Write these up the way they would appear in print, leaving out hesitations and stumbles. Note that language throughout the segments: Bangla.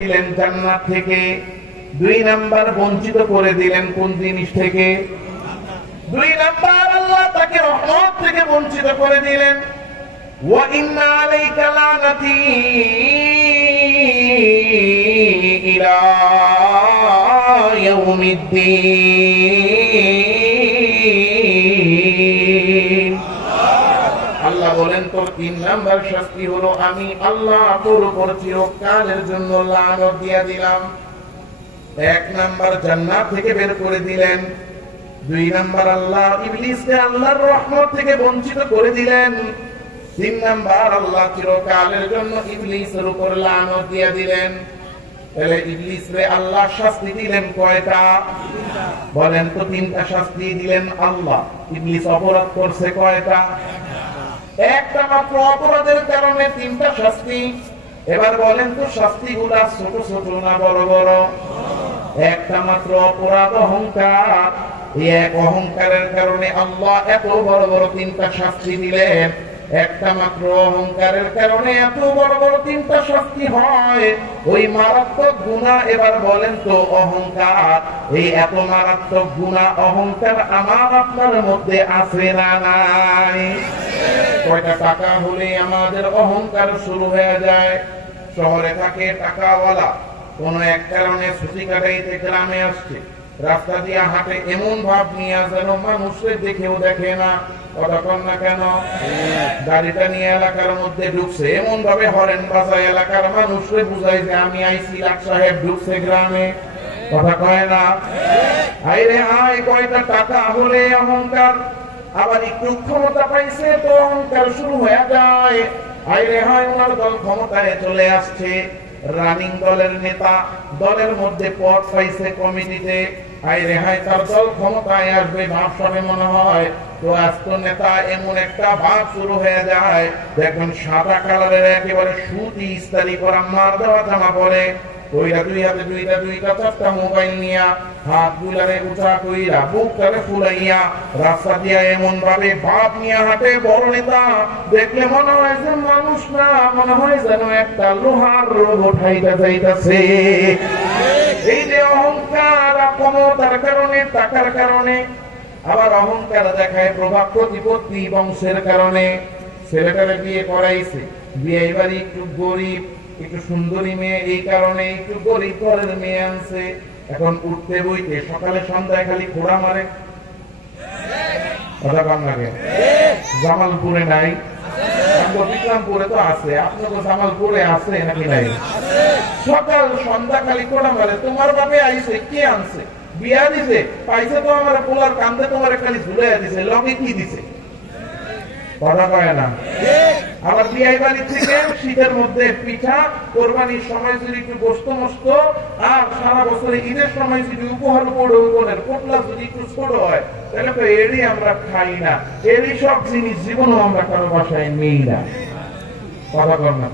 দিলেন জান্নাত থেকে, 2 নাম্বার বঞ্চিত করে দিলেন কোন জিনিস থেকে? 2 নাম্বার আল্লাহ তাকে রহমত থেকে বঞ্চিত করে দিলেন। ওয়া ইন্না আলাইকা লানাতি ইলা ইয়াউমিদ্দিন। আল্লাহ বলেন তোর 3 নাম্বার শাস্তি হলো আমি আল্লাহ তোর উপর চিরকালের জন্য লানত দিয়ে দিলাম। 1 নাম্বার জান্নাত থেকে বের করে দিলেন, 2 নাম্বার আল্লাহ ইবলিসকে আল্লাহর রহমত থেকে বঞ্চিত করে দিলেন, 3 নাম্বার আল্লাহ চিরকালের জন্য ইবলিসের উপর লানত দিয়ে দিলেন। তাহলে ইবলিসরে আল্লাহ শাস্তি দিলেন কয়টা? বলেন তো 3টা শাস্তি দিলেন আল্লাহ। ইবলিস অপরাধ করছে কয়টা? একটা মাত্র অপরাধের কারণে 3টা শাস্তি। এবার বলেন তো শাস্তিগুলা ছোট ছোট না বড় বড়? একটা মাত্র অপরাধ অহংকার, এই এক অহংকারের কারণে আল্লাহ এত বড় বড় 3টা শাস্তি দিলেন। একটা মাত্র অহংকারের কারণে এত বড় বড় 3টা শাস্তি হয়, ওই মারাত্মক গুনাহ। এবার বলেন তো অহংকার, এই এত মারাত্মক গুনাহ অহংকার আমার আপনার মধ্যে আছে না নাই? কয়টা টাকা হলে আমাদের অহংকার শুরু হয়ে যায়। শহরে থাকে টাকাওয়ালা, কোন এক কারণে ছুটি কাটাইতে গ্রামে আসছে, রাস্তা দিয়ে হাঁটে এমন ভাব নিয়ে যেন মানুষে দেখেও দেখে না। কথা কন না কেন? গাড়িটা নিয়ে এলাকার মধ্যে ঢুকছে, এমন ভাবে হরেন বাজায় এলাকার মানুষে বুঝাই যে আমি আইছি লাট সাহেব ঢুকছে গ্রামে। কথা কয় না? আইরে হাই, কয়টা টাকা হলে অহংকার, আবার একটু ক্ষমতা পাইছে তো অহংকার শুরু হয়ে যায়। আইরে হয় ওনার দল ক্ষমতায় চলে আসছে, রানিং দলের নেতা, দলের মধ্যে পদ পাইছে কমিটিতে। আইরে হয় তার দল ক্ষমতায় আসবে, ভাবসাবে মনে হয় তো আস্ত নেতা, এমন একটা ভাব শুরু হয়ে যায়। দেখবেন সাদা কালারের একেবারে সুতি ইস্তারি করা মার দেওয়া জামা পরে, কইরা 2 হাতে 2টা 4টা মোবাইল নিয়া, হাত গুলারে উঁচা কইরা বুকটারে ফুলাইয়া রাস্তা দিয়া এমন ভাবে ভাব নিয়ে হাঁটে বড় নেতা। দেখলে মনে হয় যে মানুষ না, মনে হয় যেন একটা লোহার রোবট হাইটা যাইতাছে। এই যে অহংকার, ক্ষমতার কারণে, টাকার কারণে, আবার অহংকার দেখায় প্রভাব প্রতিপত্তি বংশের কারণে। ছেলেটারে বিয়ে করাইছে, বিয়ে বাড়ি একটু গরিব, একটু সুন্দরী মেয়ে, এই কারণে একটু গরিব ঘরের মেয়ে আনছে। এখন উঠতে বইতে সকালে সন্ধ্যায় খালি ঘোড়া মারে। কথা কম লাগে? জামালপুরে নাই? বিক্রমপুরে তো আছে, আপনার তো জামালপুরে আছে নাকি নাই? সকাল সন্ধ্যা খালি ঘোড়া মারে। তোমার বাপে আইছে, কে আনছে? বিয়া দিছে, পাইছে তো আমার পোলার কান্দে তোমার খালি ঝুলাইয়া দিছে, লগে কি দিছে? কথা কয় না? আবার বিয়ে বাড়ি থেকে শীতের মধ্যে পিঠা, কোরবানির সময় যদি একটু গোস্ত মস্ত, আর সারা বছরে ঈদের সময় যদি উপহার উপহার পোটলা যদি একটু ছোট হয়, তাহলে তো এরই আমরা খাই না। এরই সব জিনিস জীবনও আমরা কারো বাসায় নেই না। কথা কর না?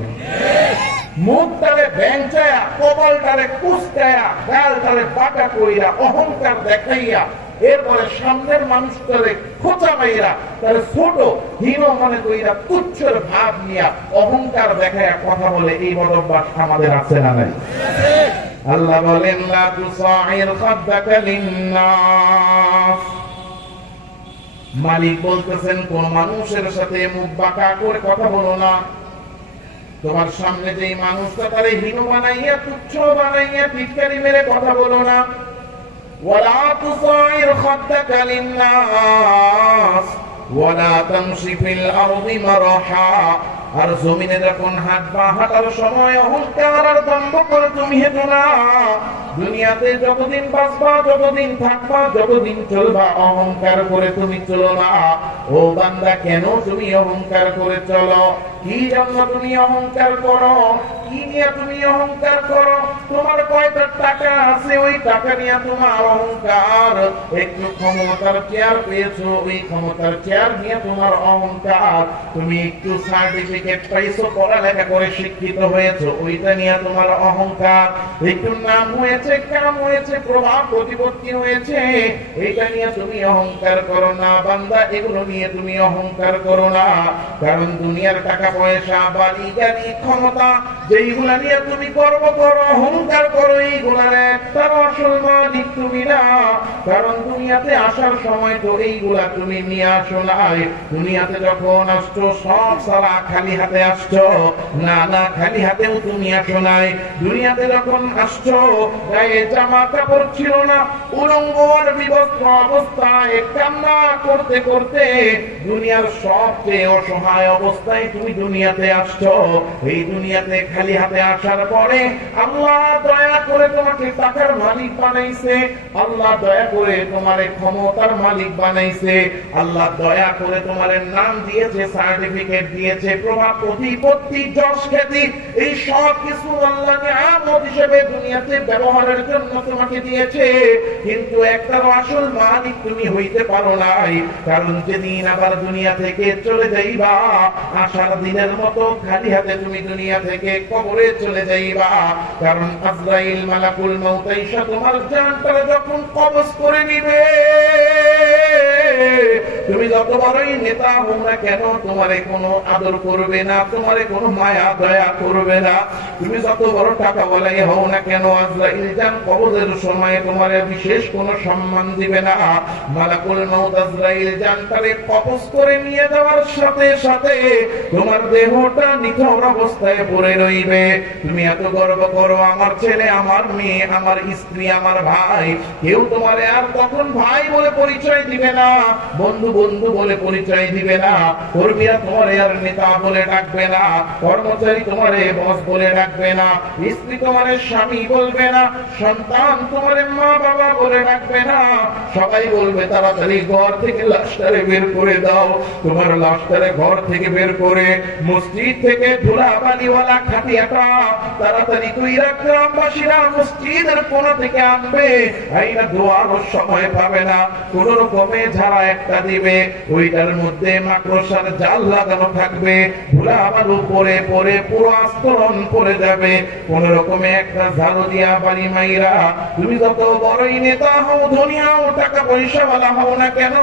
মুখটারে ভ্যাংচায়া, কপালটারে কুচকায়া, গালটারে বাঁকা কইরা, অহংকার দেখাইয়া, এরপরে সামনের মানুষটারে খোঁচা মাইরা, তার ছোট হীন মনে কইরা, তুচ্ছের ভাব নিয়া অহংকার দেখাইয়া কথা বলে, এই বদভ্যাস আমাদের আছে না নাই? আল্লাহ বলেন লা তুসাইর খাদ্দাকা লিন্নাস। মালিক বলতেছেন কোন মানুষের সাথে মুখ বাঁকা করে কথা বলো না। তোমার সামনে যেই মানুষটা তারে হীন বানাইয়া, তুচ্ছ বানাইয়া, টিটকারি মেরে কথা বলো না। ওয়ালা তুসাইর খাদ্দাকা লিন্নাস ওয়ালা তামশি ফিল আরদি মারহা। আর জমিনে যখন হাঁটবা, হাঁটার সময় অহংকার আর দম্ভ করে তুমি হেঁটো না। দুনিয়াতে যতদিন বাঁচবা, যতদিন থাকবা, যতদিন চলবা, অহংকার করে তুমি চলো না। ও বান্দা, কেন তুমি অহংকার করে চলো? কি জন্য তুমি অহংকার করো? কি নিয়ে তুমি অহংকার করো? তোমার কয়টা হাজার টাকা আছে, ওই টাকা নিয়ে তোমার অহংকার। একটু ক্ষমতার চেয়ার পেয়েছো, ওই ক্ষমতার চেয়ার নিয়ে তোমার অহংকার। তুমি একটু সার্টিফিকেট পাইছো, পড়ালেখা করে শিক্ষিত হয়েছো, ওইটা নিয়ে তোমার অহংকার। একটু নাম হয়েছে, কাম হয়েছে, প্রভাব প্রতিপত্তি হয়েছে, এইটা নিয়ে তুমি অহংকার করো না বান্দা, এগুলো নিয়ে তুমি অহংকার করো না। কারণ দুনিয়ার টাকা পয়সা, বাড়ি গাড়ি, ক্ষমতা, যেইগুলা নিয়ে তুমি গর্ব করো, অহংকার করো, এইগুলার একটা আসল মালিক তুমি না। কারণ দুনিয়াতে আসার সময় তো এইগুলা তুমি নিয়ে আসো নাই। দুনিয়াতে যখন আসছো সব সারা খালি হাতে আসছো, না না খালি হাতেও তুমি আসো নাই। দুনিয়াতে যখন আসছো গায়ে জামা কাপড় ছিল না, উলঙ্গ বিবস্ত্র অবস্থায় কান্না করতে করতে দুনিয়ার সবচেয়ে অসহায় অবস্থায় তুমি দুনিয়াতে আসছো। এই দুনিয়াতে খালি হাতে আসার পরে আল্লাহ দয়া করে তোমাকে টাকার মালিক বানাইছে, আল্লাহ দয়া করে তোমার ক্ষমতার মালিক বানাইছে, আল্লাহ দয়া করে তোমার নাম দিয়েছে, সার্টিফিকেট দিয়েছে, প্রভাব প্রতিপত্তি, যশ খ্যাতি, এই সব কিছু আল্লাহ নিয়ামত হিসেবে দুনিয়াতে ব্যবহারের জন্য তোমাকে দিয়েছে। কিন্তু একটারও আসল মালিক তুমি হইতে পারো নাই। কারণ যেদিন আবার দুনিয়া থেকে চলে যাইবা, আসার দিনের মতো খালি হাতে তুমি দুনিয়া থেকে কবরে চলে যাইবা। কারণ আজরাইল মালাকুল মউত আইসা তোমার জানটা যখন কবজ করে নিবে, তুমি যত বড়ই নেতা হও না কেন তোমারে কোনো আদর করবে না, তোমারে কোনো মায়া দয়া করবে না। তুমি যত বড় টাকাওয়ালাই হও না কেন, আজরাইল জান কবজের সময় তোমারে বিশেষ কোনো সম্মান দিবে না। মালাকুল মউত আজরাইল জানটারে কবজ করে নিয়ে যাওয়ার সাথে সাথে তোমার দেহটা নিথর অবস্থায় পড়ে রইবে। তুমি এত গর্ব করো, আমার ছেলে, আমার মেয়ে, আমার স্ত্রী, আমার ভাই, কেউ তোমারে আর তখন ভাই বলে পরিচয় দিবে না, বন্ধু বন্ধু বলে পরিচয় দিবে না, কর্মীরা তোমারে আর নেতা বলে ডাকবে না, কর্মচারী তোমারে বস বলে ডাকবে না, স্ত্রী তোমারে স্বামী বলবে না, সন্তান তোমারে মা বাবা বলে ডাকবে না। সবাই বলবে তাড়াতাড়ি ঘর থেকে লাশটারে বের করে দাও। তোমার লাশটারে ঘর থেকে বের করে মসজিদ থেকে ধুলাবালিওয়ালা খাটিয়াটা তাড়াতাড়ি কইরা গ্রামবাসীরা মসজিদের কোণা থেকে আনবে। আইনা ধোয়ারও সময় পাবে না, কোন রকমে ঝাড়া একটা দিবে, ওইটার মধ্যে মাকড়সার জাল লাগানো থাকবে, ধুলাবালু পরে পরে পুরো আস্তরণ পড়ে যাবে। কোন রকমে একটা ঝাড়ু দিয়া বাড়ি মাইরা তুমি যত বড়ই নেতা হও, ধনী হও, টাকা পয়সাওয়ালা হও না কেন,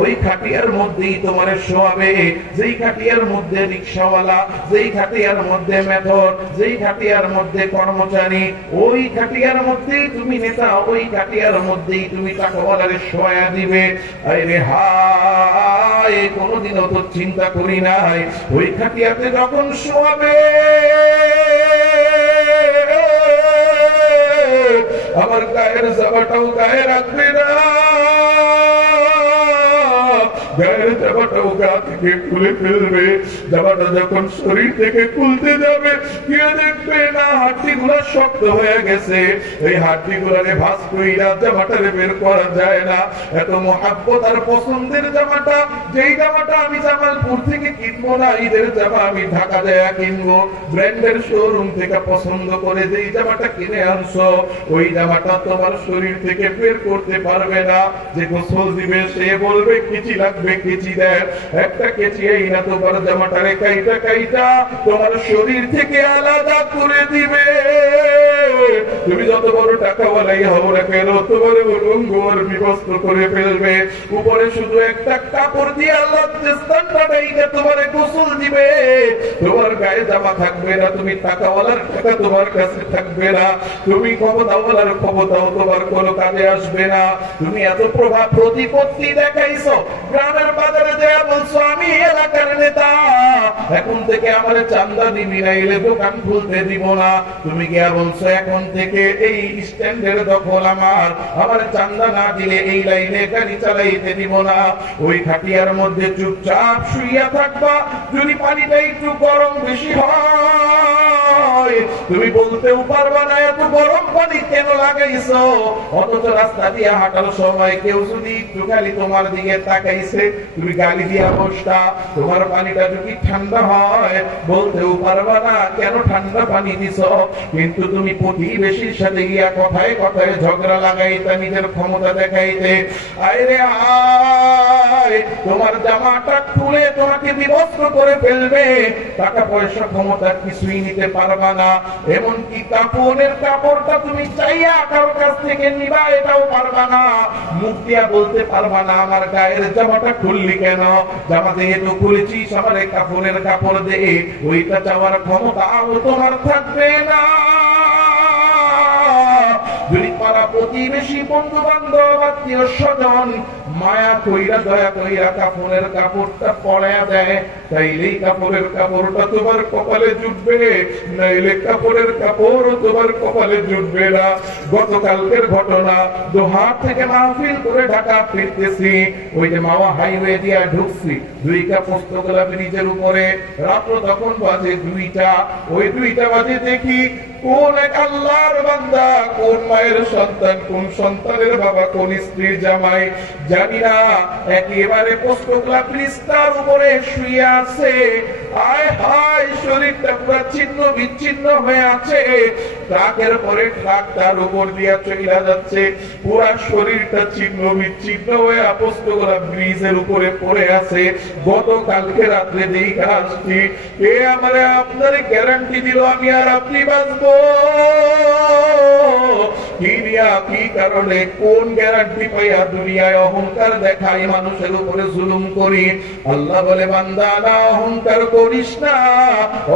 ওই খাটিয়ার মধ্যেই তোমার শোয়াবে। যেই খাটিয়ার মধ্যে রিক্সাওয়ালা, যেই খাটিয়ার মধ্যে মেথর, যেই খাটিয়ার মধ্যে কর্মচারী, ওই খাটিয়ার মধ্যেই তুমি নেতা, ওই খাটিয়ার মধ্যেই তুমি টাকাওয়ালারে শোয়া দিবে। আরে হায়, কোনদিনও তো চিন্তা করি নাই ওই খাটিয়াতে যখন শোয়াবে আমার গায়ের জামাটাও গায়ে রাখবে না, গায়ের জামাটাও গা থেকে খুলে ফেলবে। জামাটা যখন শরীর থেকে খুলতে যাবে, কেউ দেখবে না হাড্ডি গুলা শক্ত হয়ে গেছে, এই হাড্ডি গুলারে ভাঁজ কইরা জামাটারে বের করা যায় না। এত মহাব্বত আর পছন্দের জামাটা, যেই জামাটা আমি জামালপুর থেকে কিনবো না, ঈদের জামা আমি ঢাকা যায় কিনবো, ব্র্যান্ডের শোরুম থেকে পছন্দ করে যেই জামাটা কিনে আনছো, ওই জামাটা তোমার শরীর থেকে বের করতে পারবে না। যে গোসল দিবে সে বলবে কেচি লাগবে, কেচি দেয়, একটা কেচি এই না তোমার জামাটারে কাইটা কাইটা তোমার শরীর থেকে আলাদা করে দিবে। তুমি যত বড় টাকাওয়ালাই হও না কেন, তোমার উলঙ্গ আর বিবস্ত্র করে ফেলবে, উপরে শুধু একটা কাপড় দিয়ে আল্লাহ স্থানটা ঢাইকা তোমারে গোসল দিবে। তোমার গায়ে জামা থাকবে না, তুমি টাকাওয়ালার টাকা তোমার কাছে থাকবে না, তুমি ক্ষমতাওয়ালার ক্ষমতাও তোমার কোনো কাজে আসবে না। তুমি এত প্রভাব প্রতিপত্তি দেখাইছো, গ্রামের বাজারে দেয়া বলছো আমি এলাকার নেতা, এখন থেকে আমার চান্দা দিবি না, এলে দোকান খুলতে দিব না। তুমি গিয়া বলছো এখন থেকে এই স্ট্যান্ডের দখল আমার চান্দা না দিলে এই লাইনে গাড়ি চালাইতে দিব না। ওই খাটিয়ার মধ্যে চুপচাপ শুইয়া থাকবা, যদি পানিটা একটু গরম বেশি হয় হয়। তুমি বলতেও পারবা না এত গরম পানি কেন লাগাইছো, অথচ রাস্তা দিয়ে হাঁটার সময় কেউ যদি একটু খালি তোমার দিকে তাকাইছে, তুমি গালি দিয়া বসতা, তোমার পানিটা যদি ঠান্ডা হয় বলতেও পারবা না কেন ঠান্ডা পানি দিছো। কিন্তু তুমি প্রতিবেশীর সাথে গিয়া কথায় কথায় ঝগড়া লাগাইতে, নিজের ক্ষমতা দেখাইতে। আরে আয়, তোমার জামাটা খুলে তোমাকে বিবস্ত্র করে ফেলবে, টাকা পয়সা ক্ষমতা কিছুই নিতে পারবা না। এমনকি কাপড়ের কাপড়টা তুমি চাইয়া কারো কাছ থেকে নিবা এটাও পারবা না। মুখ দিয়া বলতে পারবা না আমার গায়ের জামাটা খুললি কেন, জামা যেহেতু খুলেছিস আমার কাপড়ের কাপড় দে, ওইটা চাওয়ার ক্ষমতাও তোমার থাকবে না। যদি পাড়া প্রতিবেশী বন্ধু বান্ধব আত্মীয় স্বজন মায়া কইরা দয়া কইরা কাপড়ের কাপড়টা পরায়া দেয়, তাইলেই কাপড়ের কাপড়টা তোমার কপালে জুটবে, নাইলে কাপড়ের কাপড় তোমার কপালে জুটবে না। গতকালকের ঘটনা, দোহার থেকে মাহফিল করে ঢাকা ফিরতেছি, ওই যে মাওয়া হাইওয়ে দিয়া ঢুকছি, দুইটা পোস্তগোলা ব্রিজের উপরে, রাত্র তখন বাজে 2টা। ওই 2টা বাজে দেখি কোন এক আল্লাহর বান্দা, কোন মায়ের সন্তান, কোন সন্তানের বাবা, কোন স্ত্রীর জামাই জানি না, একেবারে পোস্তগোলা ব্রিজটার উপরে শুয়ে আছে। আয় হায়, শরীরটা পুরো ছিন্ন বিচ্ছিন্ন হয়ে আছে, ট্রাকের পরে ট্রাক তার উপর দিয়া চলে যাচ্ছে, পুরা শরীরটা ছিন্ন বিচ্ছিন্ন হয়ে পোস্তগোলা ব্রিজের উপরে পড়ে আছে। গতকালকে রাত্রে দেখে আসছি, কে আমারে আপনার গ্যারান্টি দিল আমি আর আপনি বাঁচবো? কি নিয়া, কি কারণে, কোন গ্যারান্টি পাইয়া দুনিয়ায় অহংকার দেখাই মানুষের উপরে জুলুম করি? আল্লাহ বলে বান্দা না অহংকার করিস না।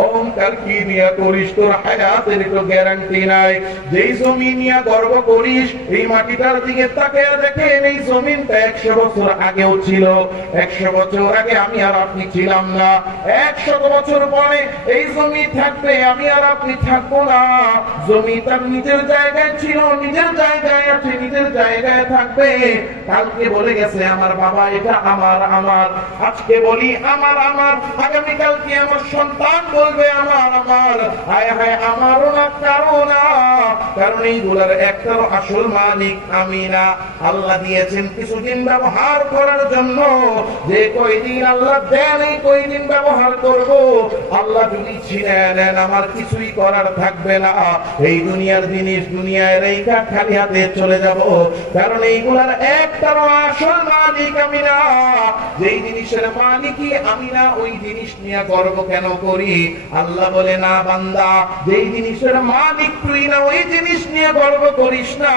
অহংকার কি নিয়া করিস? তোর হায়াতের তো গ্যারান্টি নাই। যেই জমি নিয়া গর্ব করিস, এই মাটিটার দিকে তাকিয়ে দেখেন, এই জমিনটা 100 বছর আগেও ছিল। 100 বছর আগে আমি আর আপনি ছিলাম না, 100 বছর পরে এই জমি থাকবে, আমি আর আপনি থাকবো না। জমি তার নিজের জায়গায় ছিল, নিজের জায়গায় আছে, নিজের জায়গায় থাকবে। কালকে বলে গেছে আমার বাবা এটা আমার আমার, আজকে বলি আমার আমার, আগামীকালকে আমার সন্তান বলবে আমার আমার। হায় হায়, আমারও না কারো না, কারণ এইগুলার একটার আসল মালিক আমি না। আল্লাহ দিয়েছেন কিছুদিন ব্যবহার করার জন্য, যে কয়দিন আল্লাহ দেন এই কয়দিন ব্যবহার করব। আল্লাহ যদি ছিনে নেন আমার কিছুই করার থাকবে না। এই দুনিয়ার জিনিস দুনিয়ায় রেখা খালি হাতে চলে যাব, কারণ এইগুলার একটারও আসল মালিক আমি না। যেই জিনিসের মালিকই আমি না, ওই জিনিস নিয়ে গর্ব কেন করি? আল্লাহ বলে না বান্দা, যেই জিনিসের মালিক তুই না, ওই জিনিস নিয়ে গর্ব করিস না।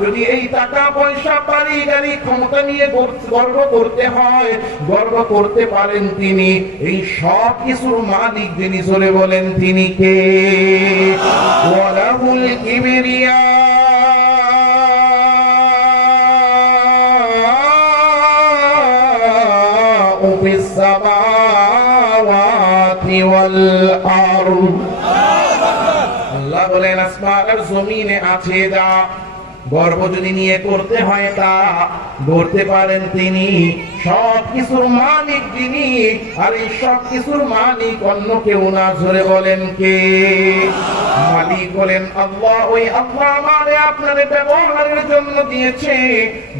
যদি এই টাকা পয়সা বাড়ি গাড়ি ক্ষমতা নিয়ে গর্ব করতে হয়, গর্ব করতে পারেন তিনি। এই সব কিছুর মালিক যিনি, জোরে বলেন তিনি কে? ওয়ালাহুল কিবরিয়া ফিস সামাওয়াতি ওয়াল আরদ। আল্লাহ বলেন আসমান আর জমিনে আছে যা, গর্ব যদি নিয়ে করতে হয় তা করতে পারেন তিনি। সব কিছুর মালিক যিনি, আর এই সব কিছুর মালিক অন্য কেউ না। জোরে বলেন কে? মালিক বলেন আল্লাহ। ওই আল্লাহ আমারে আপনারে ব্যবহারের জন্য দিয়েছে,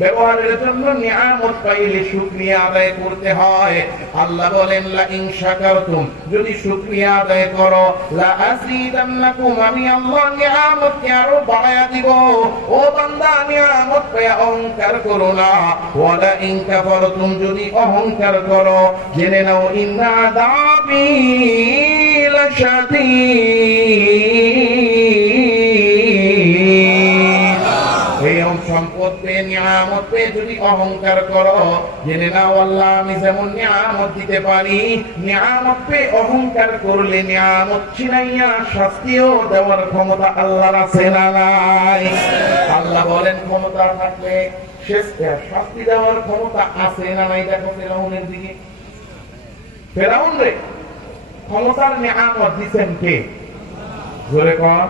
ব্যবহারের জন্য নিয়ামত পাইলে শুকরিয়া আদায় করতে হয়। আল্লাহ বলেন লা ইন শাকারতুম, যদি শুকরিয়া আদায় করো, লা আযীদান্নাকুম, আমি আল্লাহ নিয়ামতকে আরো বাড়ায়া দিব। ও বান্দা, নিয়ামত পেয়ে অহংকার করো না। ওয়ালা ইন কাফারতুম, যদি অহংকার করো, জেনে নাও ইন্না আযাবি লাশাদীদ। এই সম্পদ পেয়ে নিয়ামত পেয়ে যদি অহংকার করো, জেনে নাও আল্লাহ আমি যেমন নিয়ামত দিতে পারি, নিয়ামত পেয়ে অহংকার করলে নিয়ামত ছিনাইয়া শাস্তিও দেওয়ার ক্ষমতা আল্লাহর আছে না নাই? আল্লাহ বলেন ক্ষমতা থাকলে শাস্তি দেওয়ার ক্ষমতা আছে না নাই? দেখো ফেরাউনের দিকে, ফেরাউন রে ক্ষমতার নিয়ামত দিচ্ছেন কে? জোরে কর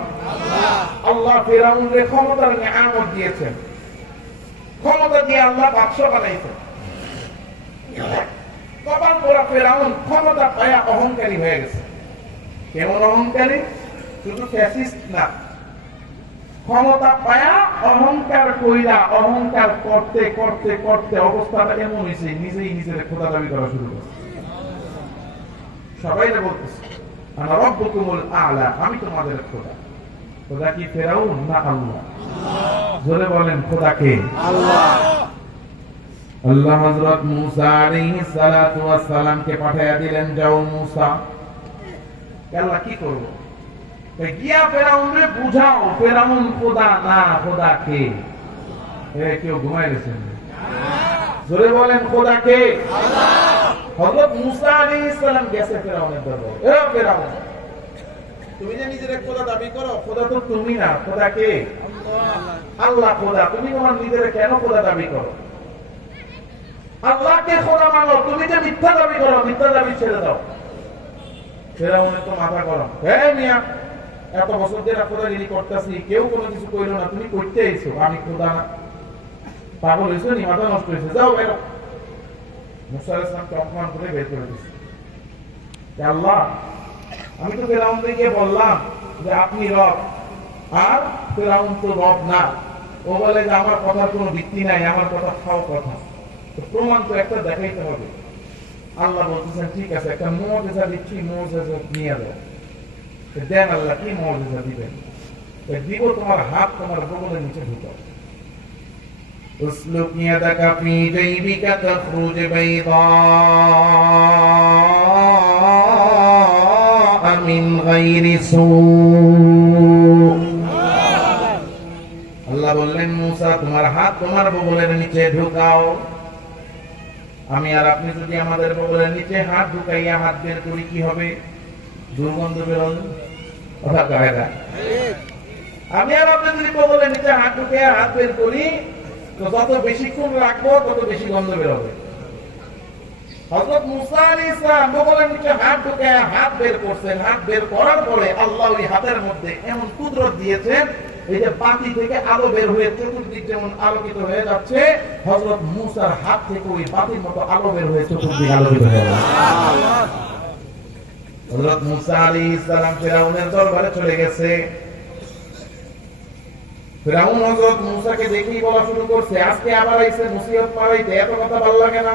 আল্লাহ। ফেরাউন রে ক্ষমতার নিয়ামত দিয়েছেন, ক্ষমতা দিয়ে আল্লাহ বাদশা বানাইছেন। কপাল পোড়া ফেরাউন ক্ষমতা পায়া অহংকারী হয়ে গেছে। কেমন অহংকারী? শুধু ফ্যাসিস্ট না, ক্ষমতা পায়া অহংকার কইরা অহংকার করতে করতে করতে অবস্থাটা এমন হয়েছে নিজেই নিজের খোদা দাবি করা শুরু করছে। সবাই বলতেছে আনা রব্বুকুমুল আ'লা, আমি তোমাদের খোদা। খোদা কি ফেরাউন না আল্লাহ? জোরে বলেন খোদা কে? আল্লাহ। আল্লাহ হযরত মূসা আলাইহিস সালাতু ওয়াস সালামকে পাঠিয়ে দিলেন, যাও মূসা। আল্লাহ কি করব? গিয়া ফেরাউনকে বুঝাও ফেরাউন খোদা না, খোদা কে? কেউ ঘুমাই গেছেন? জোরে বলেন খোদা কে? আল্লাহ। হযরত মূসা আলাইহিস সালাম গেছে ফেরাউনের দরবারে। এ ফেরাউন, তুমি যে নিজের খোদা দাবি করো, খোদা তো তুমি না, খোদা কে? আল্লাহ। আল্লাহ খোদা, তুমি তোমার নিজের কেন খোদা দাবি করো? আল্লাহকে খোদা মানো, তুমি যে মিথ্যা দাবি করো, মিথ্যা দাবি ছেড়ে দাও। ফেরাউনের তো মাথা গরম, হে মিয়া, এত বছর ধরে খোদাগিরি করতেছি, কেউ কোনো কিছু কইলো না, তুমি করতে আইছো, আমি খোদা না? পাগল হয়েছো নি? মাথা নষ্ট হয়েছে, যাও বেরো। মুসা আলাইহিস সালামকে অপমান করে বের করে দিয়েছে। আল্লাহ, আমি তো ফেরাউনকে গিয়ে বললাম যে আপনি রব, আর ফেরাউন তো রব না। ও বলে যে আমার কথার কোনো ভিত্তি নাই, আমার কথা খাও কথা, তো প্রমাণ তো একটা দেখাইতে হবে। আল্লাহ বলতেছেন ঠিক আছে, একটা মুআজিজা দিচ্ছি, মুআজিজা নিয়ে দাও। দেন আল্লাহ, কি মুআজিজা দিবেন? দিব তোমার হাত তোমার বগলের নিচে ঢুকাও। اسلك يدك في جيبك تخرج بيضاء من غير سوء। আল্লাহ বললেন মূসা, তোমার হাত তোমার বগলের নিচে ঢুকাও। আমি আর আপনি যদি আমাদের বগলের নিচে হাত ঢুকাইয়া হাত বের করি, কি হবে? দুর্গন্ধ বেরোবে, কথা কয় না? আমি আর আপনি যদি বগলের নিচে হাত ঢুকাইয়া হাত বের করি, তো যত বেশিক্ষণ রাখবো তত বেশি গন্ধ বের হবে। হযরত মূসা আলাইহিস সালাম বগলের নিচে হাত ঢুকাইয়া হাত বের করছেন। হাত বের করার পরে আল্লাহ ওই হাতের মধ্যে এমন কুদরত দিয়েছেন, এই যে বাতি থেকে আলো বের হয়ে চতুর্দিক যেমন আলোকিত হয়ে যাচ্ছে, হযরত মূসার হাত থেকে ওই বাতির মতো আলো বের হয়ে চতুর্দিক আলোকিত হয়ে গেল। হযরত মূসা আলাইহিস সালাম ফিরআউনের দরবারে চলে গেছে। ফিরআউন হযরত মূসাকে দেখেই বলা শুরু করছে, আজকে আবার আইছে মুসিবত পাড়াইতে, এত কথা ভালো লাগে না।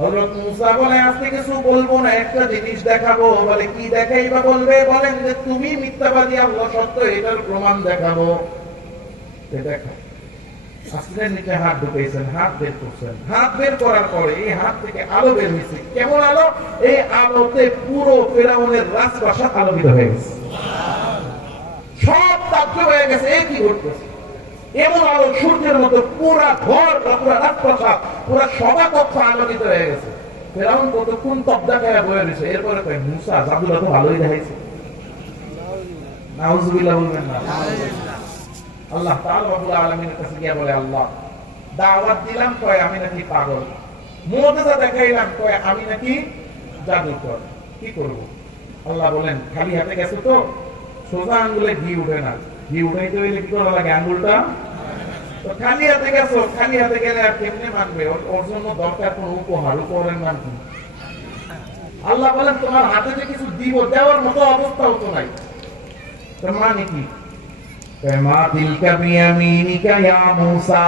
হযরত মূসা বলে, আজকে কিছু বলবো না, একটা জিনিস দেখাবো। বলে কি দেখাইবা? বলবে, বলেন যে তুমি মিথ্যাবাদী, আল্লাহ সত্য, এটার প্রমাণ দেখাবো। দেখা আসলে নিচে হাত ঢুকাইছেন, হাত বের করছেন। হাত বের করার পরে এই হাত থেকে আলো বের হয়েছে। কেমন আলো? এই আলোতে পুরো ফিরআউনের রাজপ্রাসাদ আলোকিত হয়ে গেছে, সব তাজ্জব হয়ে গেছে, এ কি ঘটতেছে? এমন আলো সূর্যের মতো পুরা ঘর, পুরা রাজপ্রাসাদ, পুরা সভা কক্ষ আলোকিত হয়ে গেছে। ফিরআউন কতক্ষণ তবদা খেয়ে বয়ে রয়েছে। এরপরে কয়, মূসা জাদুটা তো ভালোই দেখাইছে। নাউজুবিল্লাহ বলবেন না? আল্লাহ তাআলা রব্বুল আলামিনের কাছে গিয়ে বলে, আল্লাহ দাওয়াত দিলাম, কয় আমি নাকি পাগল। মুআজিজা দেখাইলাম, কয় আমি নাকি জাদুকর। কি করব? আল্লাহ বলেন, খালি হাতে গেছে তো, সোজা আঙ্গুলে ঘি উঠে না, ঘি উঠাইতে হইলে কি করা লাগে? আঙ্গুলটা তো খালি হাতে গেছো, খালি হাতে গেলে আর কেমনে মানবে? ওর জন্য দরকার কোন উপহার। উপহারের নাম কি? আল্লাহ বলেন, তোমার হাতে যে কিছু দিব, দেওয়ার মতো অবস্থাও তো নাই। তার মানে কি? মা তিলকা বিয়ামিনিকা ইয়া মূসা,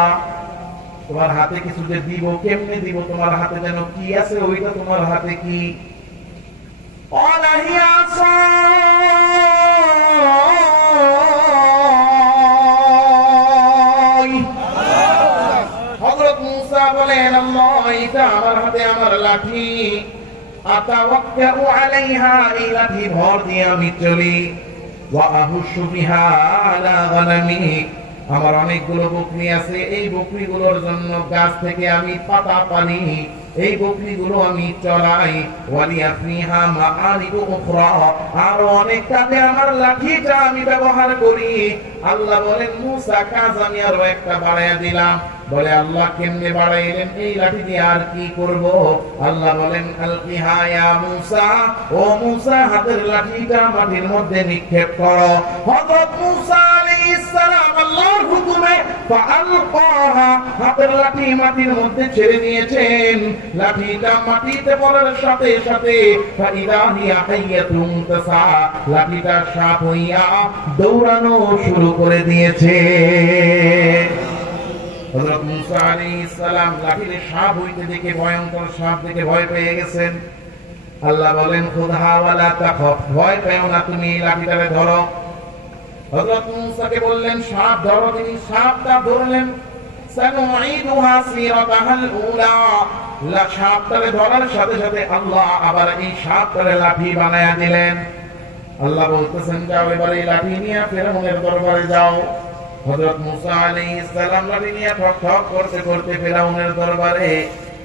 তোমার হাতে কিছু যে দিব, কেমনে দিব? তোমার হাতে যেন কি আছে, ওইটা তোমার হাতে কি? অলাহিয়া হযরত মূসা বলেন, আল্লাহ এটা আমার হাতে আমার লাঠি। আতাওয়াক্কাউ আলাইহা, এই লাঠি ভর দিয়ে আমি চলি। ওয়া আহুশু বিহা আলা গানামি, আমার অনেকগুলো বকরি আছে, এই বকরিগুলোর জন্য গাছ থেকে আমি পাতা পানি, এই বকরিগুলো আমি চড়াই। ওয়ালিয়া ফিহা মাআরিবু উখরা, আর অনেক কাজে আমার লাঠিটা আমি ব্যবহার করি। আল্লাহ বলেন, মূসা কাজ আমি আরো একটা বাড়াইয়া দিলাম। বলে, আল্লাহ কেমনে বাড়াইলেন? এই লাঠি দিয়ে আর কি করব? আল্লাহ বলেন, আলকিহা ইয়া মূসা, ও মূসা হাতের লাঠিটা মাটির মধ্যে নিক্ষেপ করো। হযরত মূসা আলাইহিস সালাম আল্লাহর হুকুমে ফাআলকাহা, হাতের লাঠি মাটির মধ্যে ছেড়ে দিয়েছেন। লাঠিটা মাটিতে পড়ার সাথে সাথে ফাইদা হিয়া হাইয়াতুন তাসা, লাঠিটা সাপ হইয়া দৌড়ানো শুরু করে দিয়েছে। হযরত মুসা আলাইহিস সালাম লাঠিতে সাপ হইতে দেখে, ভয়ঙ্কর সাপ দেখে ভয় পেয়ে গেছেন। আল্লাহ বলেন খুদহা ওয়ালা তাখাফ, ভয় পেও না, তুমি লাঠিটারে ধরো। হযরত মুসাকে বললেন সাপ ধরো, তিনি সাপটা ধরলেন। সানুঈদুহা সিরাতাহাল উলা, সাপটারে ধরার সাথে সাথে আল্লাহ আবার এই সাপটারে লাঠি বানায়া দিলেন। আল্লাহ বলতেছেন যাও এবার এই লাঠি নিয়ে ফিরআউনের দরবারে যাও। হযরত মুসা আলাইহিস সালাম লাঠি নিয়ে ঠক ঠক করতে করতে ফিরআউনের দরবারে,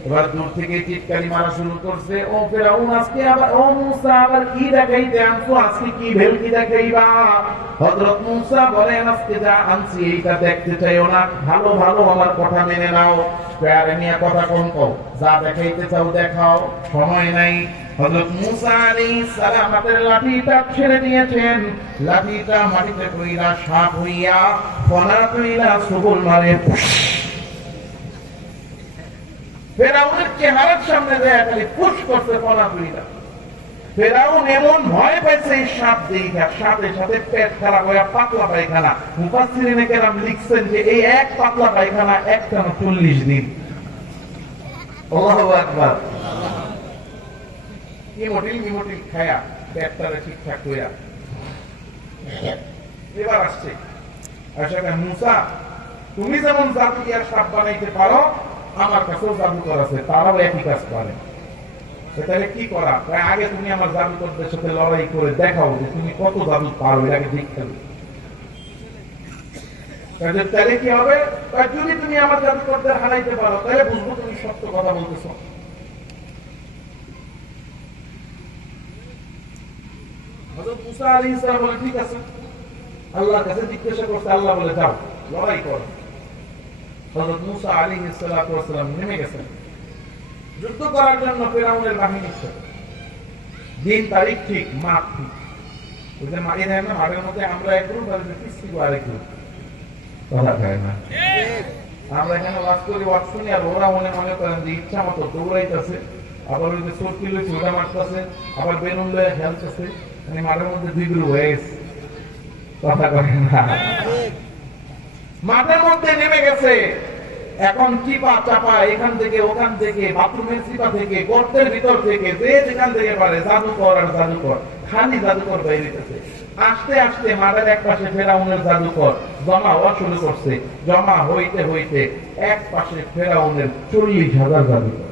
এবার দূর থেকে টিটকারি মারা শুরু করছে। ও ফিরআউন, আজকে আবার, ও মুসা আবার কি দেখাইতে আনছো, আজকে কি ভেলকি দেখাইবা? হযরত মুসা বলেন আজকে যা আনছি এইটা দেখতে চাইও না, ভালো ভালো আমার কথা মেনে নাও। প্যারে নিয়ে কথা কম কও, যা দেখাইতে চাও দেখাও, সময় নাই। হযরত মুসা আলাইহিস সালাম হাতের লাঠিটা ছেড়ে দিয়েছেন। লাঠিটা মাটিতে পড়িয়া সাপ হইয়া ফনা কইরা সবল মারে ফেরাউনের চেহারার সামনে যায়, খালি ফুস করতে ফনা কইরা। ফেরাউন এমন ভয় পাইছে এই সাপ দেখা, সাথে সাথে পেট খারাপ হইয়া পাতলা পায়খানা। মুফাসসিরিনে কেরাম লিখছেন যে এই এক পাতলা পায়খানা একটানা 40 দিন। আল্লাহু আকবার। ইমোটিল খায়া পেটটারে ঠিকঠাক কইরা এবার আসছে। আশা মুসা, তুমি যেমন জাদু দিয়ে সাপ বানাইতে পারো, আমার কাছেও জাদুকর আছে, তারাও একই কাজ করে। তাহলে কি করা? আগে তুমি আমার জাদুকরদের সাথে লড়াই করে দেখাও যে তুমি কত জাদু পারো, এটাকে দেখতে হবে। তাহলে কি হবে? যদি তুমি আমার জাদুকরদের হারাইতে পারো, তাহলে বুঝবো তুমি সত্য কথা বলতেছো। হযরত মুসা আলাইহিস সালাম বলে ঠিক আছে, আল্লাহর কাছে জিজ্ঞাসা করতে। আল্লাহ বলে যাও লড়াই করো। হযরত মুসা আলাইহিস সালাম নেমে গেছেন যুদ্ধ করার জন্য ফিরআউনের বাহিনীর সাথে। দিন তারিখ ঠিক, মাঠ ঠিক। ওই যে মাঠে দেয় না, মাঠের মধ্যে আমরা এক গ্রুপ আর পিসি আরেক গ্রুপ, কথা হয় না। আমরা এখানে ওয়াজ করি, ওয়াজ শুনি, আর ওরা মনে মনে করেন যে ইচ্ছা মতো দৌড়াইতেছে, আবার ওই যে চোরকি লইছে ওটা মারতেছে, আবার বেলুন লয়ে খেলতেছে। মানে মাঠের মধ্যে দুই গ্রুপ হয়ে গেছে, কথা কয় না। মাঠের মধ্যে নেমে গেছে। এখন চিপা চাপা, এখান থেকে ওখান থেকে, বাথরুমের চিপা থেকে, গর্তের ভিতর থেকে, যে যেখান থেকে পারে জাদুকর আর জাদুকর, খালি জাদুকর বাইরেছে। আস্তে আস্তে মাঠের এক পাশে ফেরাউনের জাদুকর জমা হওয়া শুরু করছে। জমা হইতে হইতে এক পাশে ফেরাউনের 40,000 জাদুকর।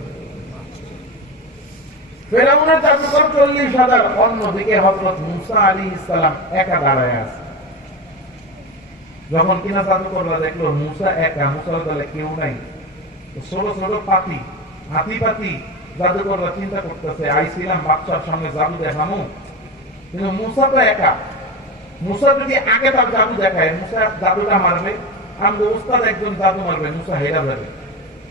ফেরাউনের জাদুকর 40,000, অন্যদিকে হযরত মুসা আলাইহিস সালাম একা দাঁড়ায় আছে। যখন কিনা জাদুকররা দেখলো মুসা একা, মুসার দলে কেউ নাই, ছোট ছোট পাতি, হাতি পাতি, জাদুকররা চিন্তা করতেছে আইছিলাম বাদশার সামনে জাদু দেখানো, কিন্তু মুসা তো একা। মুসা যদি আগে তার জাদু দেখায়, মুসা জাদুটা মারবে, আমি উস্তাদ একজন জাদু মারবে, মুসা হেরা যাবে।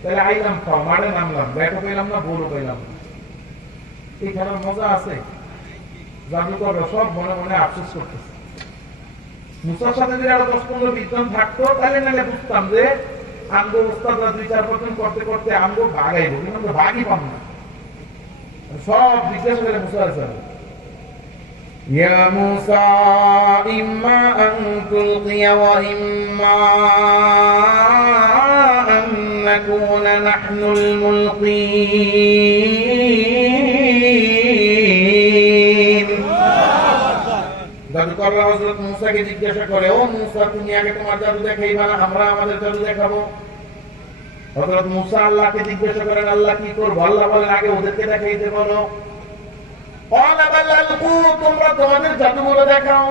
তাহলে আইলাম খাও, মারে নামলাম, ব্যাটও পেলাম না, বলও পেলাম না। এই খেলার মজা আছে। জাদুকররা সব মনে মনে আফসোস করতেছে। মুসার সাথে যদি আরো 10-15 বিজন থাকতো, তাহলে নাহলে বুঝতাম যে আমগো উস্তাদরা 2-4 জন করতে করতে আমগো ভাগাইবো, কিন্তু আমরা ভাগই পাম না। সব জিজ্ঞাসা করে মুসা আলাইহিস ইয়া মুসা ইম্মা আন তুলকিয়া ওয়া ইম্মা আন নাকুনা নাহনুল মুলকিন। জাদুকররা হযরত মুসাকে জিজ্ঞাসা করে, ও মুসা, তুমি আগে তোমার জাদু দেখাইবা না, আমরা আমাদের জাদু দেখাবো? হযরত মুসা আল্লাহকে জিজ্ঞাসা করেন, আল্লাহ কি করবো? আল্লাহ বলেন আগে ওদেরকে দেখাইতে বলো। তোমরা তোমাদের জাদুগুলো দেখাও।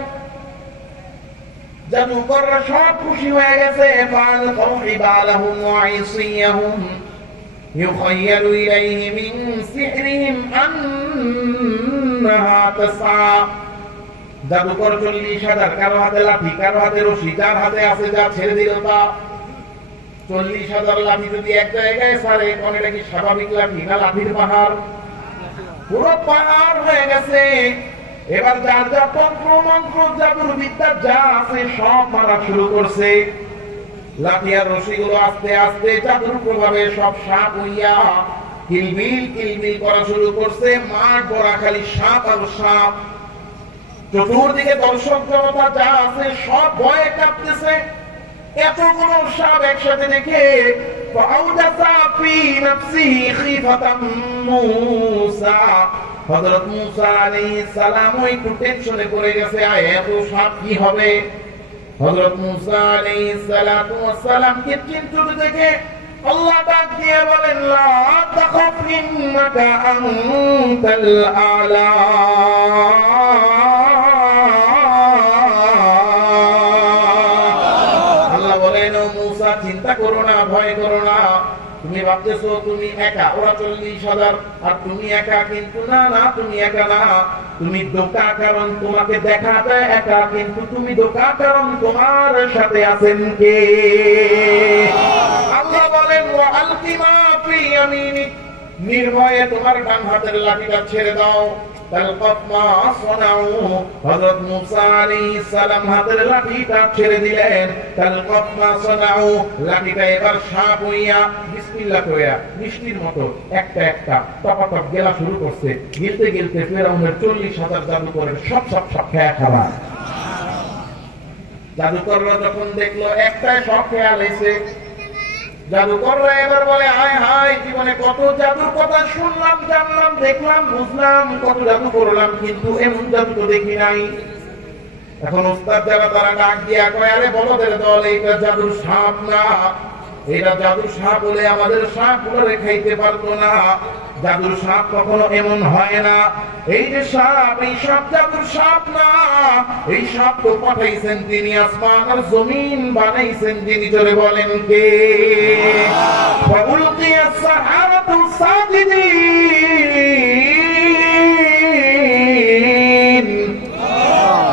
জাদুকররা সব খুশি হয়ে গেছে। ইউখায়্যালু ইলাইহি মিন সিহরিহিম আন্নাহা তাসআ। জাদুকর 40,000, কারো হাতে লাঠি, কারো হাতে রশি, যার হাতে আছে যা ছেড়ে দিল তা। 40,000 লাঠি যদি এক জায়গায় ছাড়ে, এটা কি স্বাভাবিক লাঠি না লাঠির পাহাড়? পুরো পাহাড় হয়ে গেছে। এবার যার যা তন্ত্র মন্ত্র জাদুর বিদ্যা যা আছে সব মারা শুরু করছে। লাঠিয়ার রশিগুলো আস্তে আস্তে জাদুর প্রভাবে সব সাপ হইয়া কিলবিল কিলবিল করা শুরু করছে। মাঠ ভরা খালি সাপ আর সাপ। চতুর্দিকে দর্শক জনতা যা আছে সব ভয়ে কাঁপতেছে। এতগুলো সাপ একসাথে দেখে হযরত মূসা আলাইহিস সালাম একটু টেনশনে পড়ে গেছে, এত সাপ কি হবে। হযরত মূসা আলাইহিস সালাম কে চিন্তিত দেখে আল্লাহ ডাক দিয়ে বলেন, লা তাখাফ ইন্নাকা আনতাল আলা। আল্লাহ বলেন, ও মূসা চিন্তা করো না, ভয় করো না। তুমি ভাবতেছো তুমি একা, ওরা 40,000 আর তুমি একা, কিন্তু না না, তুমি একা না। তুমি দোকা, কারণ তোমাকে দেখা যায় একা, কিন্তু তুমি দোকা, কারণ তোমার সাথে আছেন কে? আল্লাহ বলেন, ওয়া আলকি মা ফি ইয়ামিনিক, নির্ভয়ে তোমার ডান হাতের লাঠিটা ছেড়ে দাও। তালকাফ মা সানাউ, হযরত মূসা আলাইহিস সালাম হাতের লাঠিটা ছেড়ে দিলেন। তালকাফ মা সানাউ, লাঠিটা এবার সাপ হইয়া বিসমিল্লাহ কইয়া মিষ্টির মতো একটা একটা টপাটপ গেলা শুরু করছে। গিলতে গিলতে ফেরাউনের 40,000 জাদুকরের সব খেয়া খাবার। জাদুকররা যখন দেখলো একটাই সব খেয়া লাইছে, জাদুকররা এবার বলে, হায় হায়, জীবনে কত জাদুর কথা শুনলাম, জানলাম, দেখলাম, বুঝলাম, কত জাদু করলাম, কিন্তু এমন জাদু তো দেখি নাই। এখন ওস্তাদ যারা তারা ডাক দিয়া কয়, আরে বলদের দল, এইটা জাদুর সাপ না, এটা জাদুর সাপ হলে আমাদের সাপ করে খাইতে পারতো না। জাদুর সাপ কখনো এমন হয় না। এই যে সাপ, এই সাপ জাদুর সাপ না। এই সাপ তো পাঠাইছেন তিনি, আসমান আর জমিন বানাইছেন যিনি। চলে বলেন কে? ফাউলকিয়াস সাহারাতু সাজিদিন,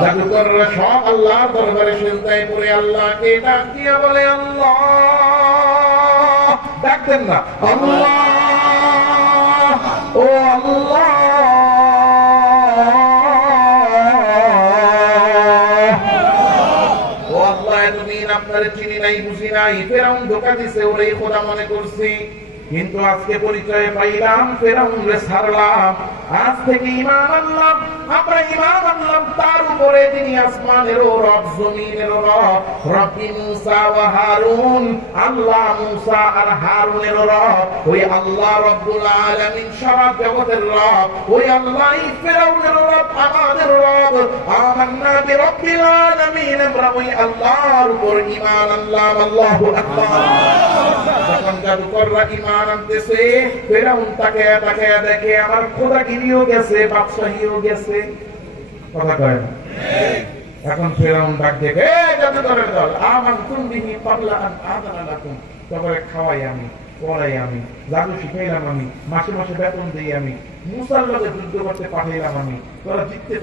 জাদুকররা সব আল্লাহর দরবারে সিজদায় পড়ে আল্লাহকে ডাক দিয়া বলে, আল্লাহ। ডাকতেন না, আল্লাহ, ও আল্লাহ, ও আল্লাহ, এতদিন আপনারে চিনি নাই, বুঝি নাই, ফেরাউন ধোঁকা দিছে, ওরে খোদা মনে করছি, কিন্তু আজকে পরিচয় পাইলাম, ফেরাউনরে ছাড়লাম, আজ থেকে ঈমান আনলাম। আমরা ঈমান আনলাম তার উপরে যিনি আসমানেরও রব, জমিনেরও রব, রব্বি মূসা ওয়া হারুন, আল্লাহ মূসা আর হারুনেরও রব, ওই আল্লাহ রব্বুল আলামিন, সারা জগতের রব, ওই আল্লাহ ফেরাউনেরও রব, আমাদেরও রব। আমান্না বিরব্বিল আলামিন, আমরা ওই আল্লাহর উপর ঈমান আনলাম। আল্লাহু আকবার। যখন জাদুকররা ঈমান আনতেছে, ফেরাউন তাকে দেখে আমার খোদাগিরিও গেছে, বাদশাহীও গেছে। কথা কয় না? এখন ফেরাউন ডাক দেখে, জাদুকরের দল, আমানতুম বিহি ক্বাবলা আন আযানা লাকুম, তবে খাওয়াই আমি, পড়াই আমি, জাদু শিখাইলাম আমি, মাসে মাসে বেতন দেই আমি, মূসার লগে যুদ্ধ করতে পাঠাইলাম আমি, তোরা জিততে